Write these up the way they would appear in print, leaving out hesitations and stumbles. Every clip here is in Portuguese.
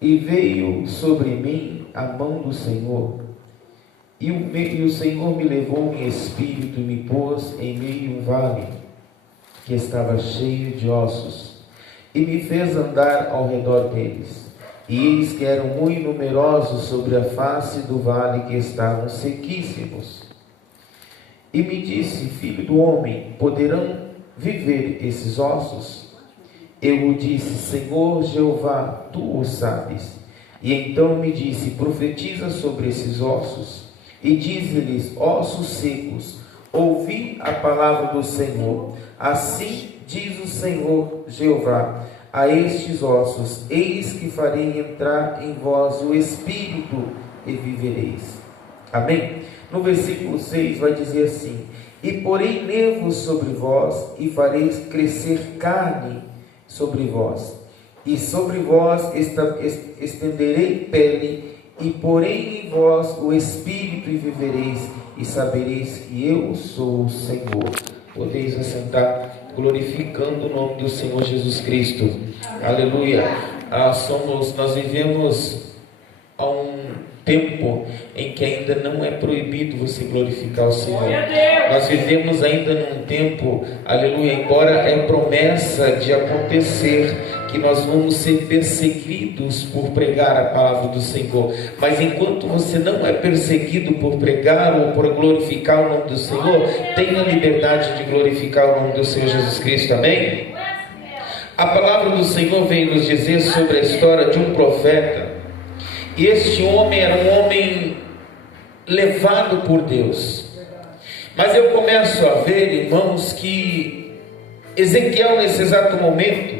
E veio sobre mim a mão do Senhor, e o Senhor me levou em espírito e me pôs em meio a um vale, que estava cheio de ossos, e me fez andar ao redor deles. E eles que eram muito numerosos sobre a face do vale, que estavam sequíssimos. E me disse: filho do homem, poderão viver esses ossos? Eu disse: Senhor Jeová, tu o sabes. E então me disse: profetiza sobre esses ossos, e dize-lhes: ossos secos, ouvi a palavra do Senhor. Assim diz o Senhor Jeová a estes ossos: eis que farei entrar em vós o Espírito, e vivereis. Amém? No versículo 6 vai dizer assim: e porei nervos sobre vós, e fareis crescer carne sobre vós, e sobre vós estenderei pele, e porei em vós o Espírito, e vivereis, e sabereis que eu sou o Senhor. Podeis assentar, glorificando o nome do Senhor Jesus Cristo. Aleluia. Nós vivemos há um tempo em que ainda não é proibido você glorificar o Senhor. Nós vivemos ainda num tempo, aleluia, embora é promessa de acontecer, que nós vamos ser perseguidos por pregar a palavra do Senhor. Mas enquanto você não é perseguido por pregar ou por glorificar o nome do Senhor, tenha liberdade de glorificar o nome do Senhor Jesus Cristo. Amém? A palavra do Senhor veio nos dizer sobre a história de um profeta. E este homem era um homem levado por Deus. Mas eu começo a ver, irmãos, que Ezequiel, nesse exato momento,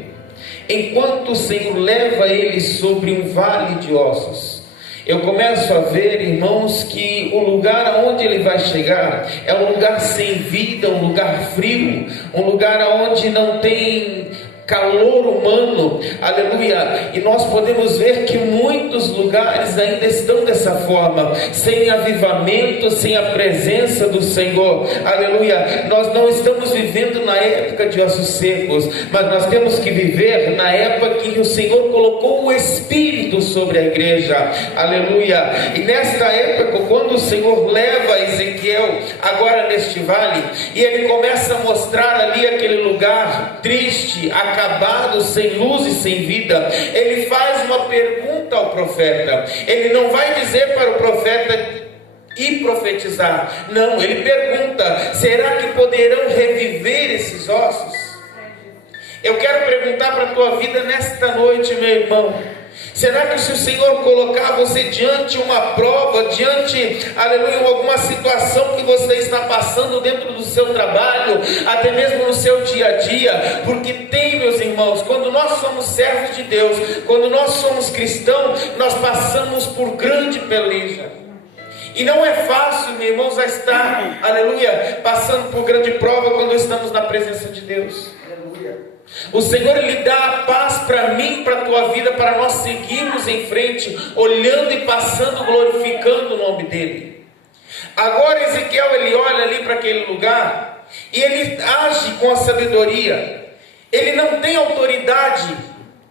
enquanto o Senhor leva ele sobre um vale de ossos, eu começo a ver, irmãos, que o lugar aonde ele vai chegar é um lugar sem vida, um lugar frio, um lugar aonde não tem calor humano, aleluia. E nós podemos ver que muitos lugares ainda estão dessa forma, sem avivamento, sem a presença do Senhor, aleluia. Nós não estamos vivendo na época de ossos secos, mas nós temos que viver na época que o Senhor colocou o Espírito sobre a igreja, aleluia. E nesta época, quando o Senhor leva Ezequiel agora neste vale, e ele começa a mostrar ali aquele lugar triste, acabado, sem luz e sem vida, ele faz uma pergunta ao profeta. Ele não vai dizer para o profeta ir profetizar, não, ele pergunta: será que poderão reviver esses ossos? Eu quero perguntar para a tua vida nesta noite, meu irmão: será que se o Senhor colocar você diante uma prova, diante, aleluia, alguma situação que você está passando dentro do seu trabalho, até mesmo no seu dia a dia, porque tem, meus irmãos, quando nós somos servos de Deus, quando nós somos cristãos, nós passamos por grande peleja. E não é fácil, meus irmãos, a estar, aleluia, passando por grande prova quando estamos na presença de Deus. Aleluia. O Senhor, Ele dá a paz para mim, para a tua vida, para nós seguirmos em frente, olhando e passando, glorificando o nome dEle. Agora Ezequiel, ele olha ali para aquele lugar, e ele age com a sabedoria. Ele não tem autoridade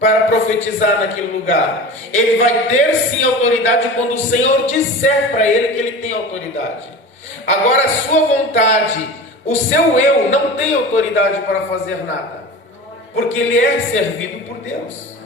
para profetizar naquele lugar. Ele vai ter sim autoridade quando o Senhor disser para ele que ele tem autoridade. Agora a sua vontade, o seu eu, não tem autoridade para fazer nada, porque ele é servido por Deus.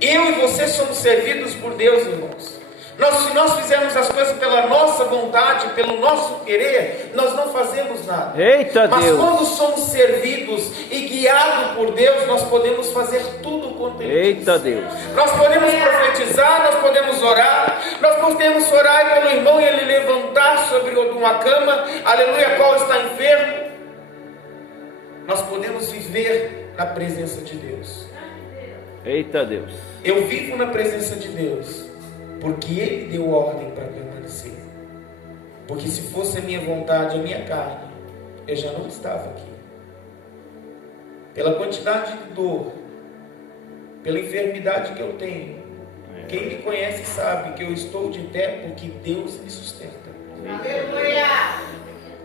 Eu e você somos servidos por Deus, irmãos. Se nós fizermos as coisas pela nossa vontade, pelo nosso querer, nós não fazemos nada. Eita, mas Deus. Quando somos servidos e guiados por Deus, nós podemos fazer tudo quanto Ele Eita, diz. Deus. Nós podemos profetizar, nós podemos orar pelo irmão e ele levantar sobre uma cama, aleluia, qual está enfermo. Nós podemos viver na presença de Deus. Eita, Deus. Eu vivo na presença de Deus porque Ele deu ordem para permanecer. Porque se fosse a minha vontade, a minha carne, eu já não estava aqui. Pela quantidade de dor, pela enfermidade que eu tenho, quem me conhece sabe que eu estou de pé porque Deus me sustenta. Aleluia!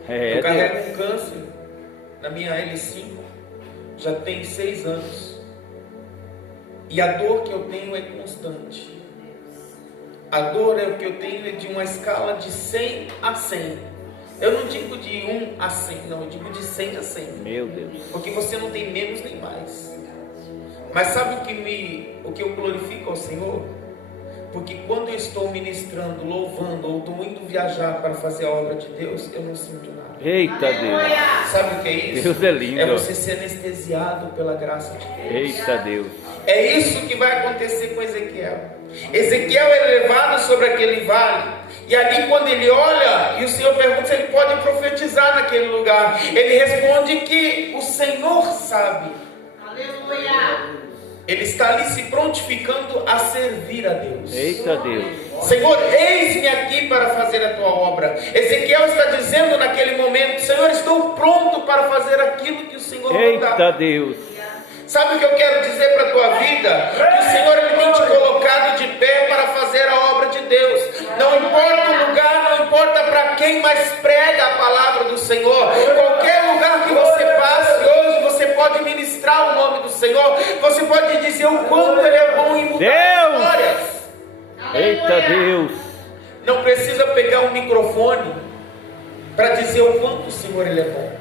Eu carrego um câncer na minha L5, já tem 6 anos. E a dor que eu tenho é constante. A dor é o que eu tenho é de uma escala de 100 a 100. Eu não digo de 1 a 100, não, eu digo de 100 a 100. Meu Deus. Porque você não tem menos nem mais. Mas sabe o que eu glorifico ao Senhor? Porque quando eu estou ministrando, louvando, ou estou indo viajar para fazer a obra de Deus, eu não sinto nada. Eita Deus. Sabe o que é isso? Deus é lindo. É você ser anestesiado pela graça de Deus. Eita Deus. É isso que vai acontecer com Ezequiel. Ezequiel é levado sobre aquele vale. E ali quando ele olha, e o Senhor pergunta se ele pode profetizar naquele lugar, ele responde que o Senhor sabe. Aleluia. Ele está ali se prontificando a servir a Deus. Eita Deus. Senhor, eis-me aqui para fazer a tua obra. Ezequiel está dizendo naquele momento: Senhor, estou pronto para fazer aquilo que o Senhor mandar. Eita Deus. Sabe o que eu quero dizer para a tua vida? Que o Senhor ele tem te colocado de pé para fazer a obra de Deus. Não importa o lugar, não importa para quem, mas prega a palavra do Senhor. Qualquer lugar que você passe hoje, você pode ministrar o nome do Senhor. Você pode dizer o quanto Ele é bom em mudar histórias. Eita Deus. Não precisa pegar um microfone para dizer o quanto o Senhor ele é bom.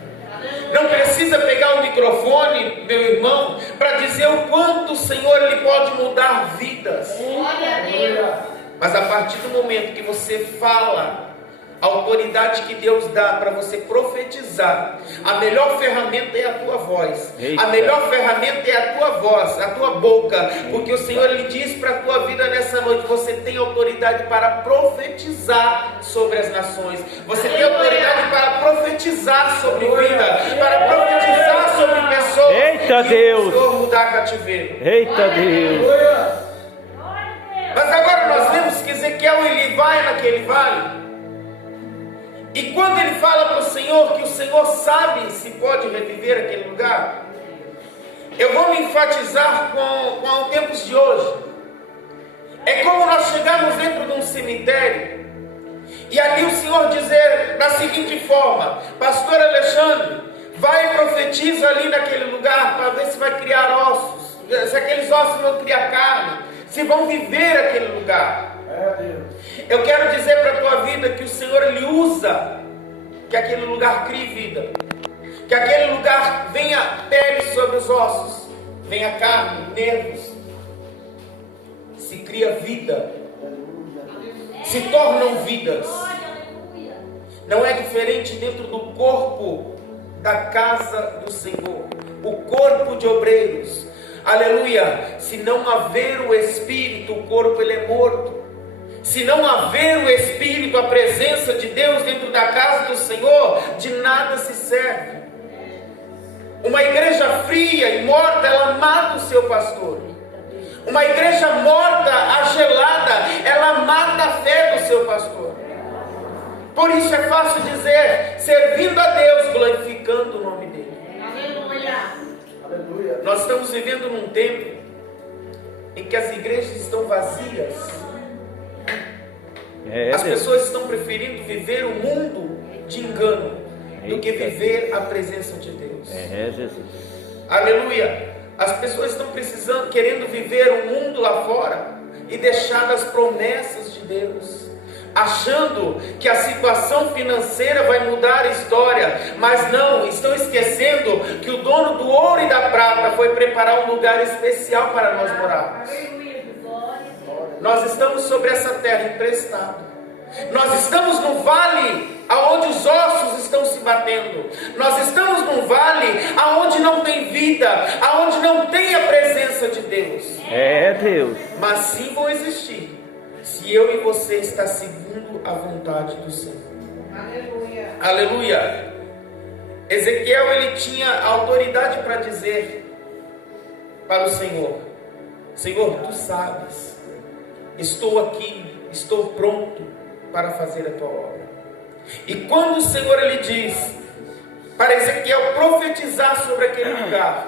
Não precisa pegar o microfone, meu irmão, para dizer o quanto o Senhor ele pode mudar vidas. Mas a partir do momento que você fala a autoridade que Deus dá para você profetizar, a melhor ferramenta é a tua voz. Eita. A melhor ferramenta é a tua voz, a tua boca, porque o Senhor ele diz para a tua vida nessa noite: você tem autoridade para profetizar sobre as nações, você tem autoridade para profetizar sobre vida, para profetizar sobre pessoas. Eita e Deus. o Senhor mudar cativeiro. Eita Deus. Mas agora nós vemos que Ezequiel ele vai naquele vale. E quando ele fala para o Senhor que o Senhor sabe se pode reviver aquele lugar, eu vou me enfatizar com os tempos de hoje. É como nós chegamos dentro de um cemitério e ali o Senhor dizer da seguinte forma: Pastor Alexandre, vai e profetiza ali naquele lugar para ver se vai criar ossos, se aqueles ossos vão criar carne, se vão viver aquele lugar. Eu quero dizer para a tua vida que o Senhor ele usa que aquele lugar crie vida, que aquele lugar venha pele sobre os ossos, venha carne, nervos, se cria vida, se tornam vidas. Não é diferente dentro do corpo da casa do Senhor, o corpo de obreiros. Aleluia! Se não haver o Espírito, o corpo ele é morto. Se não haver o Espírito, a presença de Deus dentro da casa do Senhor, de nada se serve. Uma igreja fria e morta, ela mata o seu pastor. Uma igreja morta, agelada, ela mata a fé do seu pastor. Por isso é fácil dizer, servindo a Deus, glorificando o nome dele. Aleluia. Nós estamos vivendo num tempo em que as igrejas estão vazias. As pessoas estão preferindo viver um mundo de engano do que viver a presença de Deus. Jesus. Aleluia. As pessoas estão querendo viver um mundo lá fora e deixar das promessas de Deus, achando que a situação financeira vai mudar a história, mas não, estão esquecendo que o dono do ouro e da prata foi preparar um lugar especial para nós morarmos. Nós estamos sobre essa terra emprestado. Nós estamos no vale aonde os ossos estão se batendo. Nós estamos num vale aonde não tem vida, aonde não tem a presença de Deus. É Deus. Mas sim vão existir se eu e você está seguindo a vontade do Senhor. Aleluia. Aleluia. Ezequiel ele tinha autoridade para dizer para o Senhor: Senhor, tu sabes, estou aqui, estou pronto para fazer a tua obra. E quando o Senhor ele diz para Ezequiel profetizar sobre aquele lugar,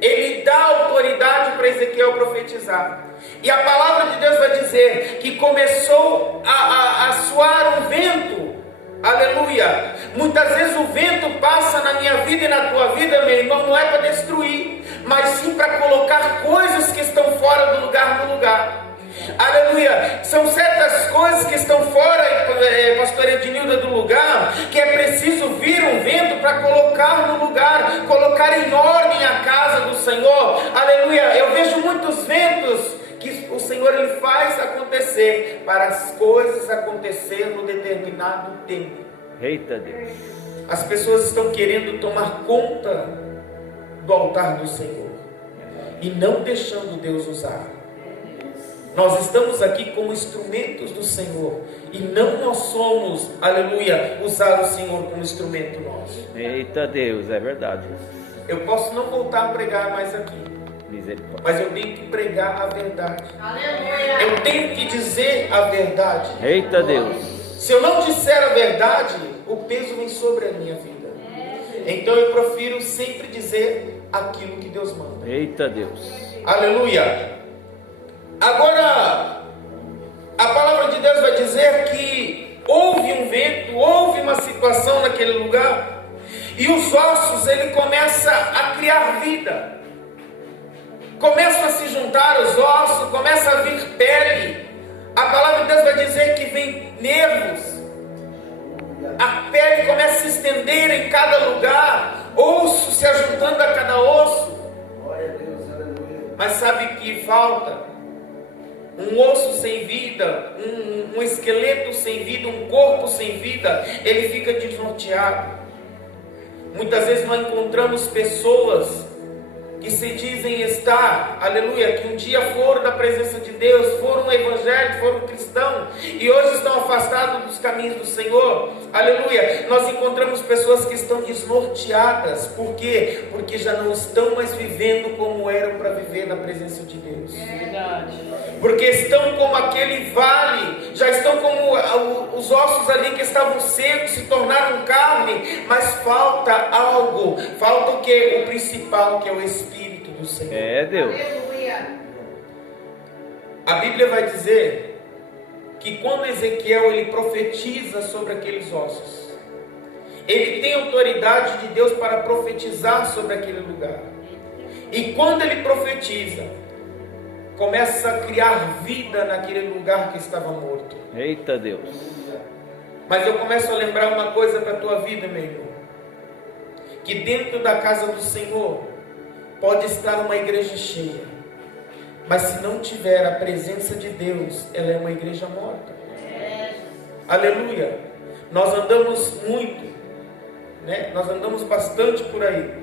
ele dá autoridade para Ezequiel profetizar. E a palavra de Deus vai dizer que começou a soar um vento. Aleluia. Muitas vezes o vento passa na minha vida e na tua vida, meu irmão, não é para destruir, mas sim para colocar coisas que estão fora do lugar no lugar. Aleluia. São certas coisas que estão fora, pastor Ednilda, do lugar, que é preciso vir um vento para colocar no lugar, colocar em ordem a casa do Senhor. Aleluia. Eu vejo muitos ventos que o Senhor ele faz acontecer, para as coisas acontecer no determinado tempo. Eita Deus. As pessoas estão querendo tomar conta do altar do Senhor e não deixando Deus usar. Nós estamos aqui como instrumentos do Senhor e não nós somos, aleluia, usar o Senhor como instrumento nosso. Eita Deus, é verdade. Eu posso não voltar a pregar mais aqui, Misericórdia. mas eu tenho que pregar a verdade. Aleluia. Eu tenho que dizer a verdade. Eita Deus. Se eu não disser a verdade, o peso vem sobre a minha vida. Então eu prefiro sempre dizer aquilo que Deus manda. Eita Deus. Aleluia. Agora, a palavra de Deus vai dizer que houve um vento, houve uma situação naquele lugar, e os ossos, ele começa a criar vida. Começam a se juntar os ossos, começa a vir pele. A palavra de Deus vai dizer que vem nervos. A pele começa a se estender em cada lugar, osso se ajuntando a cada osso. Mas sabe o que falta? Um osso sem vida, um esqueleto sem vida, um corpo sem vida, ele fica desnorteado. Muitas vezes nós encontramos pessoas que se dizem estar, aleluia, que um dia foram da presença de Deus, foram evangélicos, foram cristãos, e hoje estão afastados dos caminhos do Senhor, aleluia. Nós encontramos pessoas que estão desnorteadas. Por quê? Porque já não estão mais vivendo como eram para viver na presença de Deus. Porque estão como aquele vale, já estão como os ossos ali que estavam secos, se tornaram carne, mas falta algo, falta o que? O principal, que é o Espírito do Senhor. É Deus. Aleluia. A Bíblia vai dizer que quando Ezequiel ele profetiza sobre aqueles ossos, ele tem autoridade de Deus para profetizar sobre aquele lugar. E quando ele profetiza, começa a criar vida naquele lugar que estava morto. Eita Deus. Mas eu começo a lembrar uma coisa para a tua vida, meu irmão, que dentro da casa do Senhor pode estar uma igreja cheia, mas se não tiver a presença de Deus, ela é uma igreja morta. Aleluia. Nós andamos muito, né? Nós andamos bastante por aí,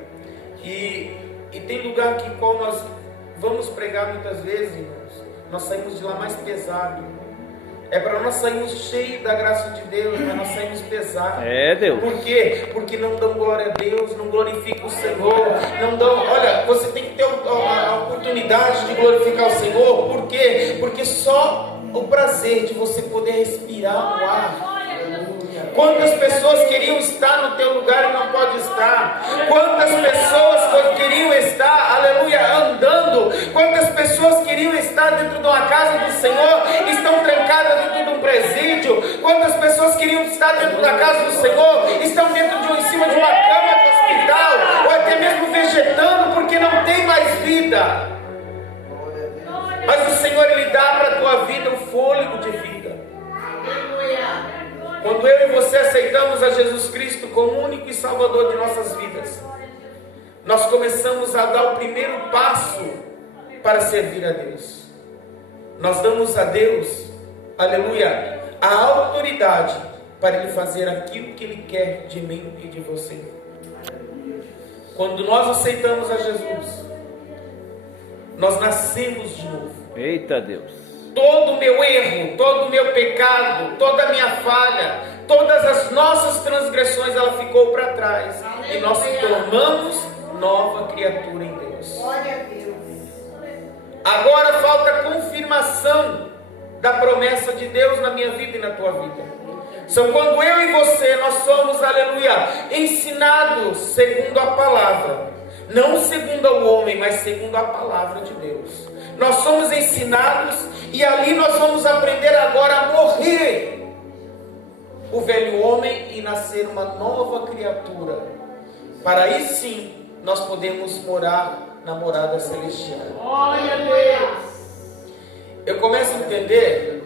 e tem lugar que qual nós vamos pregar muitas vezes, irmãos, nós saímos de lá mais pesado. É para nós sairmos cheios da graça de Deus, mas nós saímos pesados. É Deus. Por quê? Porque não dão glória a Deus, não glorificam o Senhor, não dão. Olha, você tem que ter a oportunidade de glorificar o Senhor. Por quê? Porque só o prazer de você poder respirar o ar. Quantas pessoas queriam estar no teu lugar e não pode estar? Quantas pessoas queriam estar, aleluia, andando? Quantas pessoas queriam estar dentro de uma casa do Senhor e estão trancadas dentro de um presídio? Quantas pessoas queriam estar dentro da casa do Senhor e estão em cima de uma cama de hospital, ou até mesmo vegetando porque não tem mais vida? Mas o Senhor, Ele dá para a tua vida um fôlego de vida. Quando eu e você aceitamos a Jesus Cristo como único e Salvador de nossas vidas, nós começamos a dar o primeiro passo para servir a Deus. Nós damos a Deus, aleluia, a autoridade para Ele fazer aquilo que Ele quer de mim e de você. Quando nós aceitamos a Jesus, nós nascemos de novo. Eita Deus. Todo o meu erro, todo o meu pecado, toda a minha falha, todas as nossas transgressões, ela ficou para trás. E nós se tornamos nova criatura em Deus. Glória a Deus. Agora falta a confirmação da promessa de Deus na minha vida e na tua vida. São quando eu e você, nós somos, aleluia, ensinados segundo a palavra. Não segundo o homem, mas segundo a palavra de Deus. Nós somos ensinados e ali nós vamos aprender agora a morrer o velho homem e nascer uma nova criatura. Para aí sim nós podemos morar na morada celestial. Glória a Deus. Eu começo a entender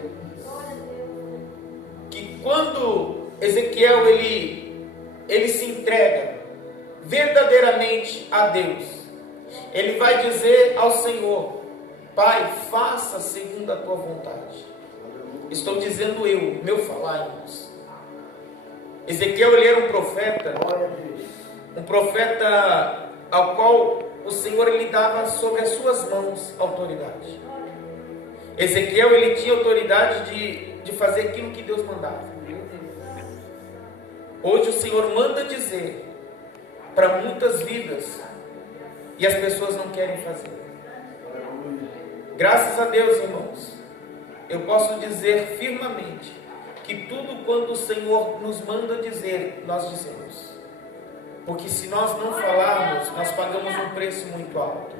que quando Ezequiel ele se entrega verdadeiramente a Deus, ele vai dizer ao Senhor: Pai, faça segundo a tua vontade. Estou dizendo eu, meu falar, irmãos. Ezequiel, ele era um profeta ao qual o Senhor ele dava sobre as suas mãos autoridade. Ezequiel, ele tinha autoridade de fazer aquilo que Deus mandava. Hoje o Senhor manda dizer para muitas vidas e as pessoas não querem fazer. Graças a Deus, irmãos, eu posso dizer firmemente que tudo quanto o Senhor nos manda dizer, nós dizemos. Porque se nós não falarmos, nós pagamos um preço muito alto.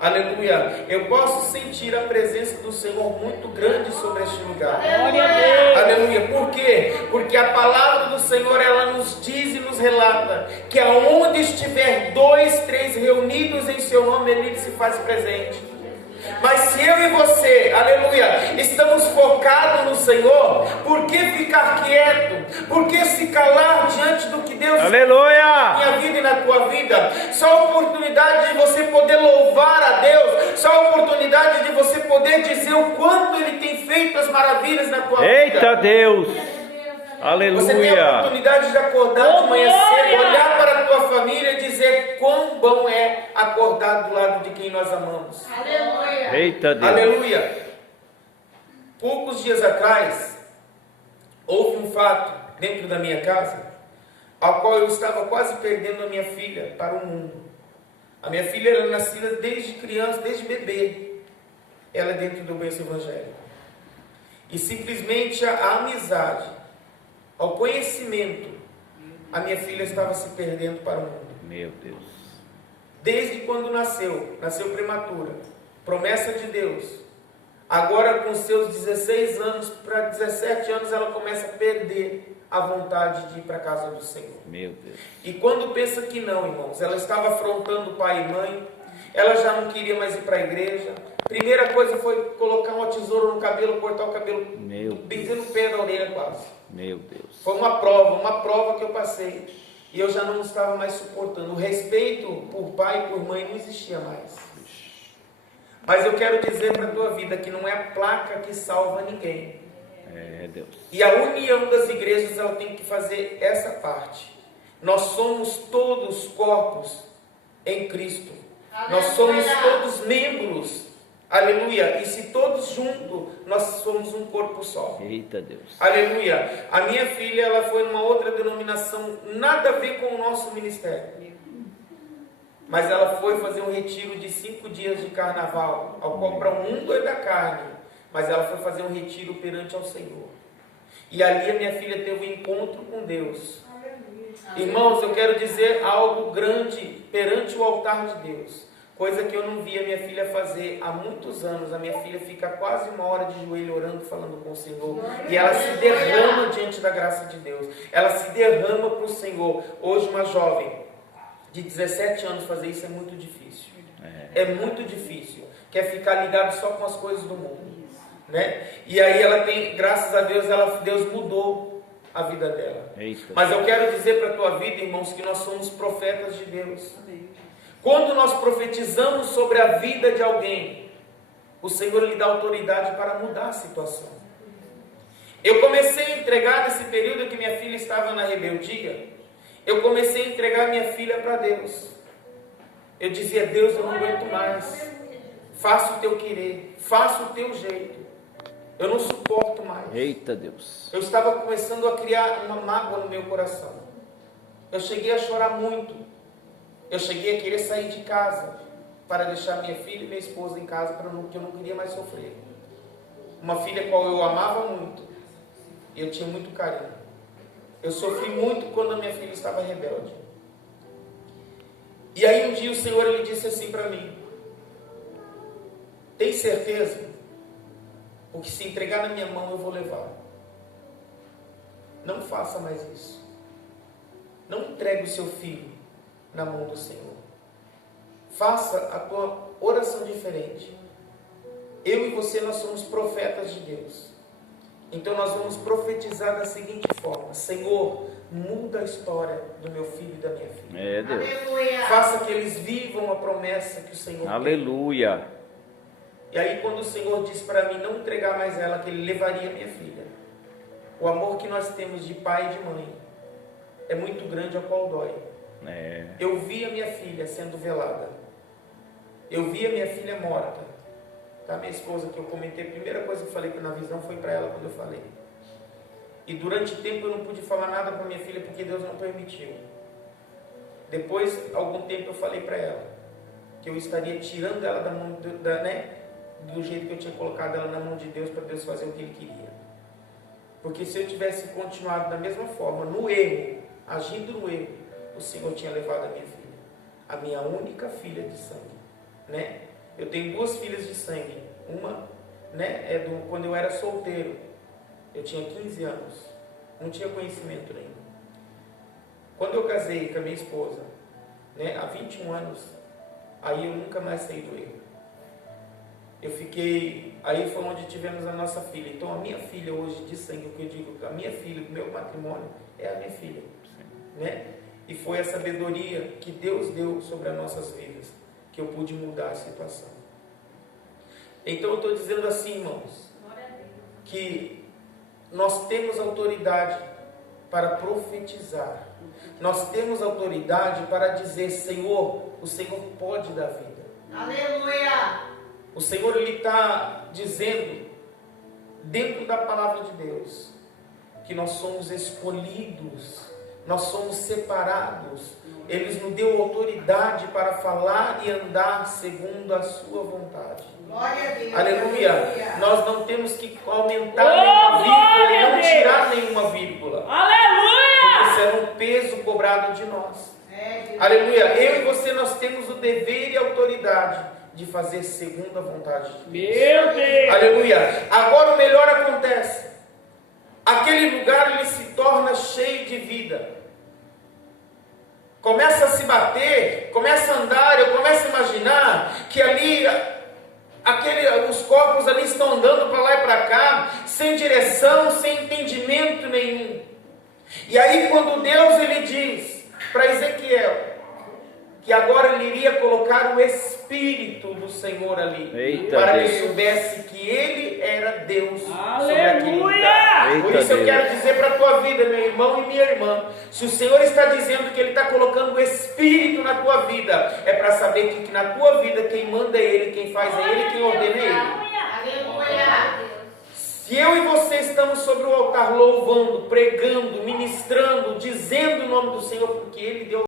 Aleluia. Eu posso sentir a presença do Senhor muito grande sobre este lugar. Aleluia. Por quê? Porque a palavra do Senhor, ela nos diz e nos relata que aonde estiver 2, 3 reunidos em seu nome, Ele se faz presente. Mas se eu e você, aleluia, estamos focados no Senhor, por que ficar quieto? Por que se calar diante do que Deus Aleluia! na minha vida e na tua vida? Só a oportunidade de você poder louvar a Deus, só a oportunidade de você poder dizer o quanto Ele tem feito as maravilhas na tua vida. Eita Deus! Você tem a Aleluia! oportunidade de acordar de manhã cedo, olhar para a tua família e dizer quão bom é acordar do lado de quem nós amamos. Aleluia. Eita Deus! Aleluia! Poucos dias atrás, houve um fato dentro da minha casa, ao qual eu estava quase perdendo a minha filha para o mundo. A minha filha era nascida desde criança, desde bebê. Ela é dentro do berço evangélico. E simplesmente a amizade, ao conhecimento, a minha filha estava se perdendo para o mundo. Meu Deus! Desde quando nasceu prematura, promessa de Deus. Agora com seus 16 anos para 17 anos ela começa a perder a vontade de ir para a casa do Senhor. Meu Deus! E quando pensa que não, irmãos, ela estava afrontando pai e mãe, ela já não queria mais ir para a igreja. Primeira coisa foi colocar uma tesoura no cabelo, cortar o cabelo, benzendo o pé da orelha quase. Meu Deus! Foi uma prova que eu passei. E eu já não estava mais suportando. O respeito por pai e por mãe não existia mais. Mas eu quero dizer para a tua vida que não é a placa que salva ninguém. É Deus! E a união das igrejas, ela tem que fazer essa parte. Nós somos todos corpos em Cristo. Nós somos todos membros. Aleluia. E se todos juntos, nós somos um corpo só. Eita Deus! Aleluia. A minha filha, ela foi numa outra denominação, nada a ver com o nosso ministério. Mas ela foi fazer um retiro de 5 dias de carnaval, ao qual para o mundo é da carne. Mas ela foi fazer um retiro perante ao Senhor. E ali a minha filha teve um encontro com Deus. Irmãos, eu quero dizer algo grande perante o altar de Deus. Coisa que eu não via minha filha fazer há muitos anos. A minha filha fica quase 1 hora de joelho orando, falando com o Senhor. E ela se derrama diante da graça de Deus. Ela se derrama para o Senhor. Hoje uma jovem de 17 anos fazer isso é muito difícil. É muito difícil. Quer ficar ligado só com as coisas do mundo, né? E aí ela tem, graças a Deus, Deus mudou a vida dela. Eita. Mas eu quero dizer para a tua vida, irmãos, que nós somos profetas de Deus. Quando nós profetizamos sobre a vida de alguém, o Senhor lhe dá autoridade para mudar a situação. Eu comecei a entregar nesse período que minha filha estava na rebeldia, eu comecei a entregar minha filha para Deus. Eu dizia: Deus, eu não aguento mais. Faça o teu querer, faça o teu jeito. Eu não suporto mais. Eita Deus! Eu estava começando a criar uma mágoa no meu coração. Eu cheguei a chorar muito. Eu cheguei a querer sair de casa para deixar minha filha e minha esposa em casa, porque eu não queria mais sofrer. Uma filha qual eu amava muito e eu tinha muito carinho. Eu sofri muito quando a minha filha estava rebelde. E aí um dia o Senhor ele disse assim para mim: tem certeza? Porque se entregar na minha mão eu vou levar. Não faça mais isso. Não entregue o seu filho na mão do Senhor. faça a tua oração diferente. Eu e você, nós somos profetas de Deus. Então nós vamos profetizar da seguinte forma: Senhor, muda a história do meu filho e da minha filha. É, Deus. Aleluia. Faça que eles vivam a promessa que o Senhor tem. Aleluia. E aí quando o Senhor disse para mim não entregar mais ela, que Ele levaria minha filha, o amor que nós temos de pai e de mãe é muito grande, ao qual dói. É. Eu vi a minha filha sendo velada. Eu vi a minha filha morta. Tá, minha esposa, que eu comentei, a primeira coisa que eu falei na visão foi para ela quando eu falei. E durante tempo eu não pude falar nada para minha filha porque Deus não permitiu. Depois, algum tempo eu falei para ela que eu estaria tirando ela da mão do jeito que eu tinha colocado ela na mão de Deus, para Deus fazer o que Ele queria. Porque se eu tivesse continuado da mesma forma, no erro, agindo no erro, o Senhor tinha levado a minha filha, a minha única filha de sangue, né? Eu tenho 2 filhas de sangue. Uma, né, é quando eu era solteiro. Eu tinha 15 anos. Não tinha conhecimento nenhum. Quando eu casei com a minha esposa, né, há 21 anos, aí eu nunca mais saí do erro. Eu fiquei... Aí foi onde tivemos a nossa filha. Então a minha filha hoje de sangue, o que eu digo, a minha filha, do meu matrimônio, é a minha filha. Né? E foi a sabedoria que Deus deu sobre as nossas vidas, que eu pude mudar a situação. Então eu estou dizendo assim, irmãos, que nós temos autoridade para profetizar. Nós temos autoridade para dizer: Senhor, o Senhor pode dar vida. Aleluia. O Senhor, Ele está dizendo, dentro da palavra de Deus, que nós somos escolhidos, nós somos separados. Ele nos deu autoridade para falar e andar segundo a sua vontade. Glória a Deus. Aleluia. Aleluia. Nós não temos que aumentar nenhuma vírgula e não tirar nenhuma vírgula. Aleluia! Isso era um peso cobrado de nós. É, Aleluia. Eu e você, nós temos o dever e a autoridade de fazer segundo a vontade de Deus. Meu Deus! Aleluia. Agora o melhor acontece. Aquele lugar, ele se torna cheio de vida. Começa a se bater, começa a andar. Eu começo a imaginar que ali, os corpos ali estão andando para lá e para cá, sem direção, sem entendimento nenhum. E aí quando Deus, ele diz para Ezequiel que agora ele iria colocar o Espírito do Senhor ali. Eita, para que Deus. ele soubesse que ele era Deus sobre Aleluia! aquele lugar. Por Eita, isso eu Deus. quero dizer para a tua vida, meu irmão e minha irmã, se o Senhor está dizendo que Ele está colocando o Espírito na tua vida, é para saber que na tua vida quem manda é Ele, quem faz é Ele, quem ordena é Ele. Aleluia. Se eu e você estamos sobre o altar louvando, pregando, ministrando, dizendo o nome do Senhor, porque Ele deu